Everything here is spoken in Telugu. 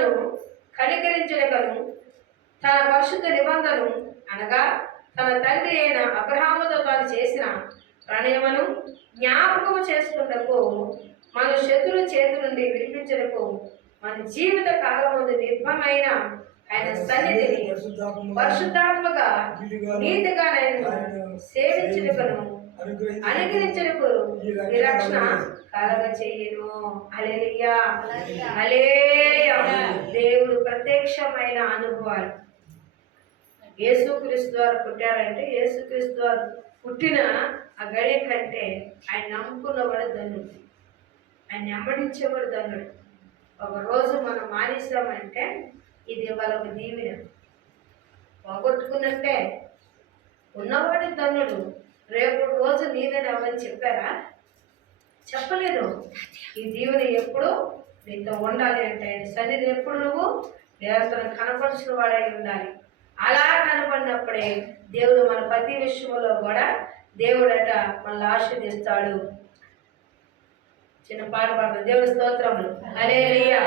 తాను కనికరించడగను తన పరిశుద్ధ నిబంధనను అనగా తన తండ్రి అయిన అబ్రహాముతో తాను చేసిన ప్రణయమును జ్ఞాపకము చేసుకున్నకు మన శత్రుల చేతి నుండి విడిపించడకు మన జీవిత కాలముందు నిర్భమైన ఆయన సన్నిధిని పరిశుద్ధాత్మక నీతిగా నేను సేవించుటకును అనుగ్రహించుటకు నిరక్షణ కలగ చేయను. హల్లెలూయా హల్లెలూయా. దేవుడు ప్రత్యక్షమైన అనుభవాలు. యేసుక్రీస్తు వారు పుట్టారంటే యేసుక్రీస్తు వారు పుట్టిన ఆ గడియ కంటే ఆయన నమ్ముకున్నవాడు ధన్యుడు, ఆయన వెంబడించేవాడు ధన్యుడు. ఒక రోజు మనం మానేసామంటే ఇది వాళ్ళకు దీవెన. పోగొట్టుకున్నట్టే. ఉన్నవాడు ధన్యుడు. రేపు రోజు నీదని అవని చెప్పారా? చెప్పలేదు. ఈ దీవెన ఎప్పుడు నీతో ఉండాలి అంటే సన్నిధి ఎప్పుడు నువ్వు దేవతను కనపరిచిన వాడై ఉండాలి. అలా కనపడినప్పుడే దేవుడు మన ప్రతి విషయంలో కూడా దేవుడట మనల్ని ఆశీర్దిస్తాడు. చిన్న పాట పాడతాం. దేవుడి స్తోత్రములు. హల్లెలూయా.